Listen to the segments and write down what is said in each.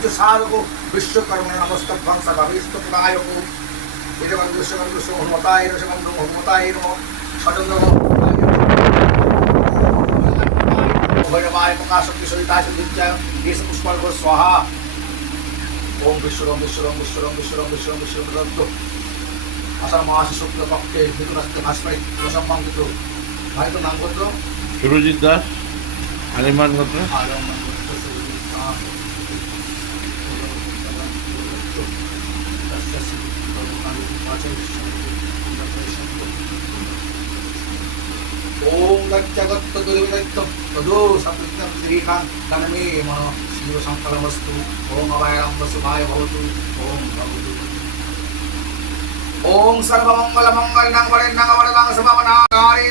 सिद्ध साधको विश्वकर्मणे नमस्तभ्यं सर्वविष्णुपदायको इदमन्दुष्यमन्दुष्य हनुमताय नमः हनुमताय नमः भैरवाय प्रकाशक्ति सविताय सुविद्याय देश पुष्पर्ग स्वाहा ओम विश्वरम विश्वरम विश्वरम विश्वरम विश्वरम विश्वरम आषाढ़ मास शुक्ल पक्षे मिथुनस्थ भास्करी रसम्मान कितो भाई तो नाम गोत्र সুরজিৎ দাস আলিমান গোত্র ओम दत्तगत्त दुर्विदत्त तदो सप्तम श्रीकांत गणमे मनो शिव संकल्पस्तु ओम अभयं वसुभाय भवतु ओम भवतु ओम सर्वमंगल मंगलं वरेण्यं वरदं समवनाकारे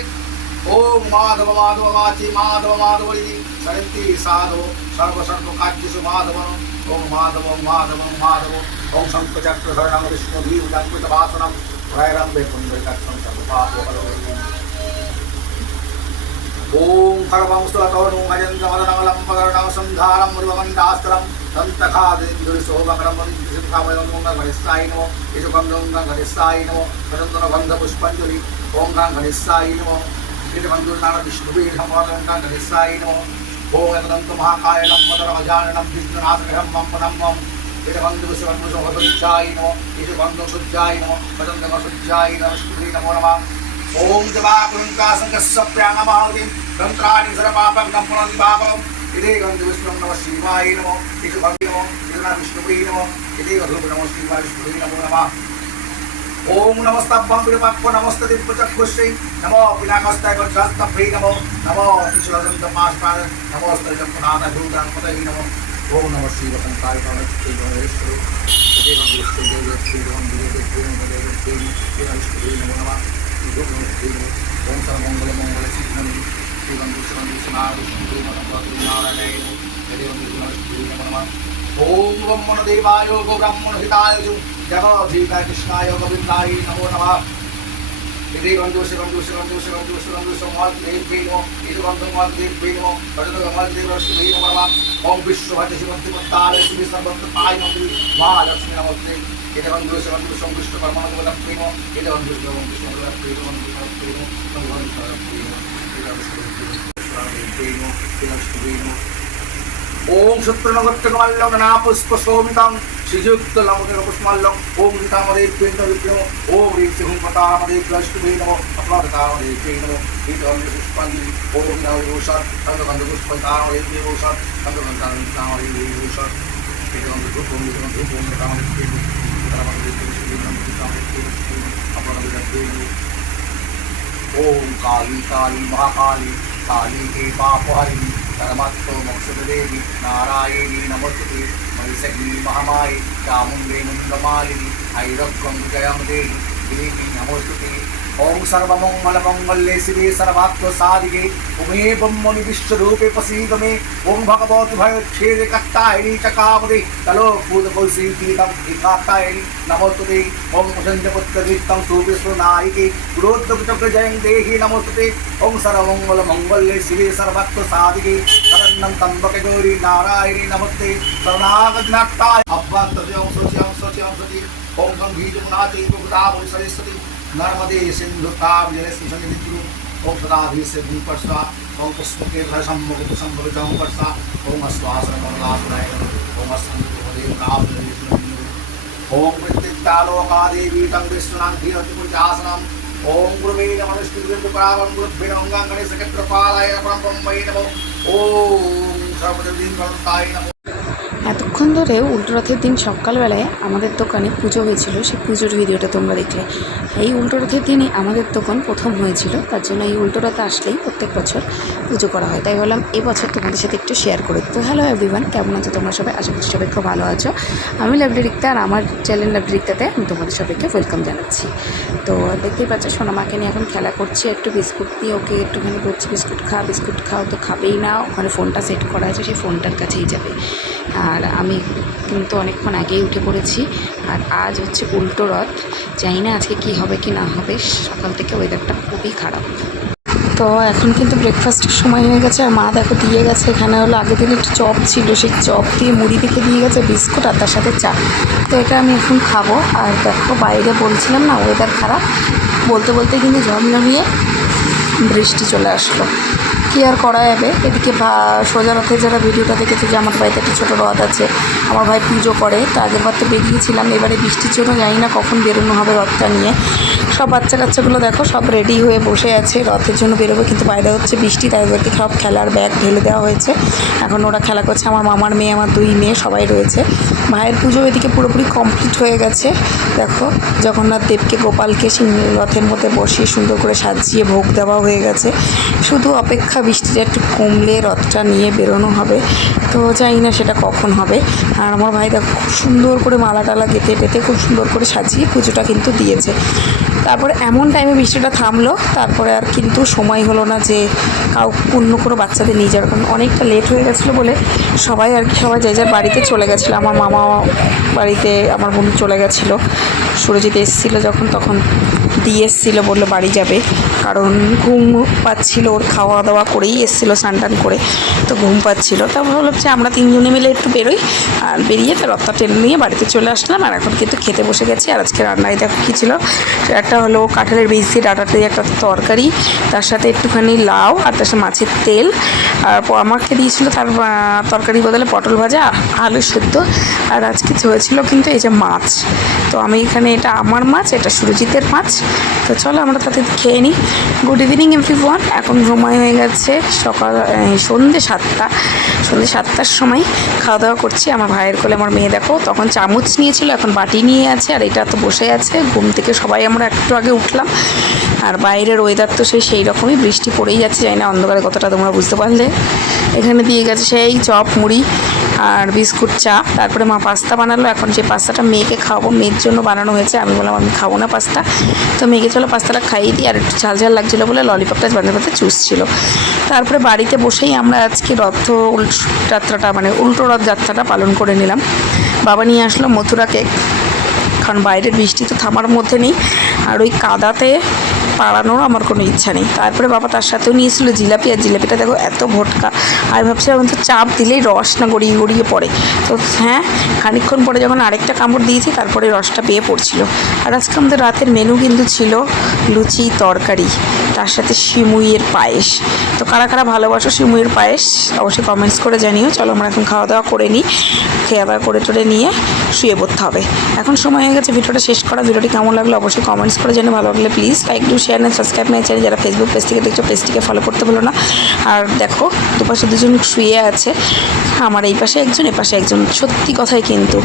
ओम माधव माधव वाची माधव माधवरी सरन्ति साधो सर्व सर्व काज्यसु माधव ओम माधव माधव माधव ओम शंखचक्र शरणं विष्णु भीम जगत वासनं भैरं बेकुंडलक्षं सर्वपापो ओम खरवं सुतोनु अजन्तमदनमलं पगरणं संधारं मुरुवमण्डास्त्रं दन्तखादेन्दुरिशोभकरं सिंहामयं गणेशाय नमो यजुकं गणेशाय नमो गणेशपुष्पाञ्जलि ओम गणेशाय नमो यजुकं विष्णुपीठं गणेशाय नमो ओम एकदन्त महाकायनं मदरगजाननं विघ्ननाशकं मम पदं मम यजुकं विश्वसुजाय नमो यजुकं शुद्धाय नमो गणेशुद्धाय नमः नमो नमः ओम जवाकुंकासंकस्सप्यानमावति तंत्राणि सर्वपापग्नं पुनर्विभागम् इति गन्धविष्णुं नमः शिवाय नमः इति भक्तिनमो इति विष्णुवे नमः इति गन्धर्व नमः शिवाय विष्णुवे नमो नमः ओम नमस्तभ्यं विरूपाक्ष नमस्ते दिव्यचक्षुषे नमो पिनाकस्ताय वज्रस्तभ्ये नमो नमो त्रिशूलदन्तमास्पाद नमोस्ते जगन्नाथभूतात्मते नमो ओम नमः शिवशंकराय नमस्ते गणेश्वरो इति गन्धविष्णुवे नमो ओम सर्वमंगल मंगल सिद्धि शिवं ओम ब्रह्मण देवाय गो ब्रह्मण हिताय जगदीकाय कृष्णाय गोविंदाय नमो नमः इति गन्धोष गन्धोष गन्धोष गन्धोष गन्धोष देव नमो इति गन्धमाल देव नमो गन्धमाल देव नमो नमः ओम विश्वभज शिवंतिमत्ताय शिव सर्वत्राय मंत्री महालक्ष्मी नमस्ते इति गन्धोष गन्धोष विष्णुकर्मा नमो इति गन्धोष ओम शुक्रनगत्रकमल्लं नापुष्पशोभितं श्रीयुक्तलमुनिरपुष्पमल्लं ओम गीतामदेव्येन्द्रविक्रमो ओम ऋषिहुंपतामदेव्यष्टुभे नमो अपराधतामदेव्ये नमो गीतामदेव्यपुष्पाञ्जलि ओम गीतामदेवोषात् गन्धपुष्पतामदेव्यवोषात् गन्धगन्धामदेव्यवोषात् गीतामदेव्यधूपं गीतामदेव्यधूपं गीतामदेव्यधूपं ओम काली काली महाकाली काली के पापहरि परमात्मा मोक्षदेवी नारायणी नमोस्तुते महिषगी महामाये चामुण्डे मुण्डमालिनी ऐरक्कं जयं देहि देवी नमोस्तुते ओम सर्वमंगलमंगल्ये शिवे सर्वात्मसाधिके उमे ब्रह्मणि विश्वरूपे प्रसीद मे ओम भगवति भयच्छेदे कत्तायिनी चकामदे तलो पूतकौशीतीतं एकात्तायिनी नमोस्तुते ओम संजपुत्रवित्तं सुविश्वनायिके गुरोद्दुतजयं देहि नमोस्तुते ओम सर्वमंगलमंगल्ये शिवे सर्वात्मसाधिके शरणं त्र्यंबके गौरी नारायणी नमस्ते शरणागतनाथाय अभ्यन्तर्यं सोच्यं सोच्यं सोचि ओम गंभीरमुनाते गुरुदावि सरस्वती नर्मदे सिंधु तावजलेस्मिन् सन्निधिं ओम सदाधीशे भूपर्षा ओम पुष्पके भसम्मुख संभवजं वर्षा ओम स्वासनमलासुराय ओम संदेवदेवनाभे ओम प्रत्यक्तालोकादेवी तं विष्णुनां धीरति पूजासनम् ओम गुरुवे नमः विष्णुदेवपरावं गुरुभ्यो नमः गणेशचक्रपालाय परब्रह्मणे नमः ओम सर्वदेवताय नमः। এতক্ষণ ধরে উল্টো রথের দিন সকালবেলায় আমাদের দোকানে পুজো হয়েছিল, সেই পুজোর ভিডিওটা তোমরা দেখলে। এই উল্টো রথের দিনই আমাদের দোকান প্রথম হয়েছিল, তার জন্য এই উল্টো রথে আসলেই প্রত্যেক বছর পুজো করা হয়। তাই ভাবলাম এবছর তোমাদের সাথে একটু শেয়ার করি। তো হ্যালো এভরিওয়ান, কেমন আছো তোমরা সবাই? আশা করছি সবাই খুব ভালো আছো। আমি লাভলি রিক্তা, আর আমার চ্যানেল লাভলি রিক্তাতে আমি তোমাদের সবাইকে ওয়েলকাম জানাচ্ছি। তো দেখতেই পাচ্ছ সোনামাকে নিয়ে এখন খেলা করছি, একটু বিস্কুট নিয়ে ওকে একটুখানি বলছি বিস্কুট খাও, তো খাবেই না। ওখানে ফোনটা সেট করা আছে, সেই ফোনটার কাছেই যাবে। আর আমি কিন্তু অনেকক্ষণ আগেই উঠে পড়েছি। আর আজ হচ্ছে উল্টো রথ, জানি না আজকে কি হবে কি না হবে। সকাল থেকে ওয়েদারটা খুবই খারাপ। তো এখন কিন্তু ব্রেকফাস্টের সময় হয়ে গেছে আর মা দেখো দিয়ে গেছে এখানে হলো আগের দিন একটু চপ ছিল, সেই চপ দিয়ে মুড়ি দেখে দিয়ে গেছে বিস্কুট আর তার সাথে চা। তো এটা আমি এখন খাবো। আর দেখো বাইরে বলছিলাম না ওয়েদার খারাপ, বলতে বলতে কিন্তু ঝমঝমিয়ে বৃষ্টি চলে আসলো। কী আর করা যাবে। এদিকে সোজা রথে যারা ভিডিওটা দেখেছে যে আমার বাড়িতে একটা ছোটো রথ আছে, আমার ভাই পুজো করে, তো আগের বার তো বেরিয়েছিলাম, এবারে বৃষ্টির জন্য জানি না কখন বেরোনো হবে রথটা নিয়ে। সব বাচ্চা কাচ্চাগুলো দেখো সব রেডি হয়ে বসে আছে রথের জন্য বেরোবে, কিন্তু বাইরে হচ্ছে বৃষ্টি, তাই ওদেরকে সব খেলার ব্যাগ ঢেলে দেওয়া হয়েছে। এখন ওরা খেলা করছে, আমার মামার মেয়ে, আমার 2 মেয়ে সবাই রয়েছে। ভাইয়ের পুজো এদিকে পুরোপুরি কমপ্লিট হয়ে গেছে। দেখো জগন্নাথ দেবকে গোপালকে রথের মধ্যে বসিয়ে সুন্দর করে সাজিয়ে ভোগ দেওয়া হয়ে গেছে। শুধু অপেক্ষা বৃষ্টিটা একটু কমলে রথটা নিয়ে বেরোনো হবে, তো জানি না সেটা কখন হবে। আর আমার ভাই দেখো খুব সুন্দর করে মালা টালা গেঁথে টেতে খুব সুন্দর করে সাজিয়ে পুজোটা কিন্তু দিয়েছে। তারপরে এমন টাইমে বৃষ্টিটা থামলো, তারপরে আর কিন্তু সময় হলো না যে অন্য কোনো বাচ্চাদের নিয়ে যাওয়ার, কারণ অনেকটা লেট হয়ে গেছিলো বলে সবাই যার যার বাড়িতে চলে গেছিলো। আমার মামা বাড়িতে আমার বোন চলে গেছিলো, সুরজিৎ এসেছিলো যখন তখন দিয়ে এসেছিলো, বললো বাড়ি যাবে, কারণ ঘুম পাচ্ছিল, ওর খাওয়া দাওয়া করেই এসেছিলো স্নান টান করে, তো ঘুম পাচ্ছিলো। তারপর হলো যে আমরা 3 জনে মিলে একটু বেরোই, আর বেরিয়ে তার রথটা টেনে নিয়ে বাড়িতে চলে আসলাম। আর এখন কিন্তু খেতে বসে গেছি। আর আজকে রান্নায় দেখো কী ছিল, একটা হলো কাঁঠালের বীজ দিয়ে ডাঁটা দিয়ে একটা তরকারি, তার সাথে একটুখানি লাউ, আর তার সাথে মাছের তেল, আর আমাকে দিয়েছিল তার তরকারি বদলে পটল ভাজা, আলু সেদ্ধ। আর আজকে হয়েছিল কিন্তু এই যে মাছ, তো আমি এখানে এটা আমার মাছ, এটা সুরজিতের মাছ। তো চলো আমরা তাতে খেয়ে নিই। Good evening everyone. এখন সময় হয়ে গেছে সন্ধ্যে 7টার সময় খাওয়া দাওয়া করছি। আমার ভাইয়ের কোলে আমার মেয়ে দেখো তখন চামচ নিয়েছিল, এখন বাটি নিয়ে আছে, আর এটা তো বসে আছে। ঘুম থেকে সবাই আমরা একটু আগে উঠলাম। আর বাইরের ওয়েদার তো সেই রকমই, বৃষ্টি পড়েই যাচ্ছে, জানি না অন্ধকারে কতটা তোমরা বুঝতে পারলে। এখানে দিয়ে গেছে সেই চপ মুড়ি আর বিস্কুট চা। তারপরে মা পাস্তা বানালো, এখন যে পাস্তাটা মেয়েকে খাওয়াবো, মেয়ের জন্য বানানো হয়েছে। আমি বললাম আমি খাবো না পাস্তা, তো মেয়েকে চলো পাস্তাটা খাইয়ে দিই। আর একটু ঝাল ঝাল লাগছিলো বলে ললিপপটা বাঁধতে বাঁধতে চুষছিল। তারপরে বাড়িতে বসেই আমরা আজকে যাত্রাটা মানে উল্টো রথ যাত্রাটা পালন করে নিলাম। বাবা নিয়ে আসলো মথুরা কেক, কারণ বাইরের বৃষ্টি তো থামার মধ্যে নেই, আর ওই কাদাতে পাড়ানোর আমার কোনো ইচ্ছা নেই। তারপরে বাবা তার সাথেও নিয়েছিল জিলাপি, আর জিলাপিটা দেখো এত ভটকা, আমি ভাবছিলাম তো চাপ দিলেই রস না গড়িয়ে গড়িয়ে পড়ে, তো হ্যাঁ খানিকক্ষণ পরে যখন আরেকটা কামড় দিয়েছি তারপরে রসটা পেয়ে পড়ছিল। আর আজকে আমাদের রাতের মেনু কিন্তু ছিল লুচি তরকারি, তার সাথে সিমুইয়ের পায়েস। তো কারা কারা ভালোবাসো সিমুইয়ের পায়েস অবশ্যই কমেন্টস করে জানিও। চলো আমরা এখন খাওয়া দাওয়া করে নিই, খাওয়া দাওয়া করে টোরে নিয়ে শুয়ে পড়তে হবে। এখন সময় হয়ে গেছে ভিডিওটা শেষ করা। ভিডিওটি কেমন লাগলো অবশ্যই কমেন্টস করে জানিও। ভালো লাগলে please like do share and subscribe my channel. যারা ফেসবুক পেজ থেকে দেখছো পেজটিকে ফলো করতে ভুলো না। আর দেখো দুপাশে 2 জন শুয়ে আছে, আমার এই পাশে একজন এ পাশে একজন। সত্যি কথাই কিন্তু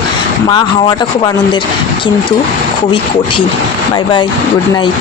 মা হওয়াটা খুব আনন্দের, কিন্তু খুবই কঠিন। Bye bye, good night.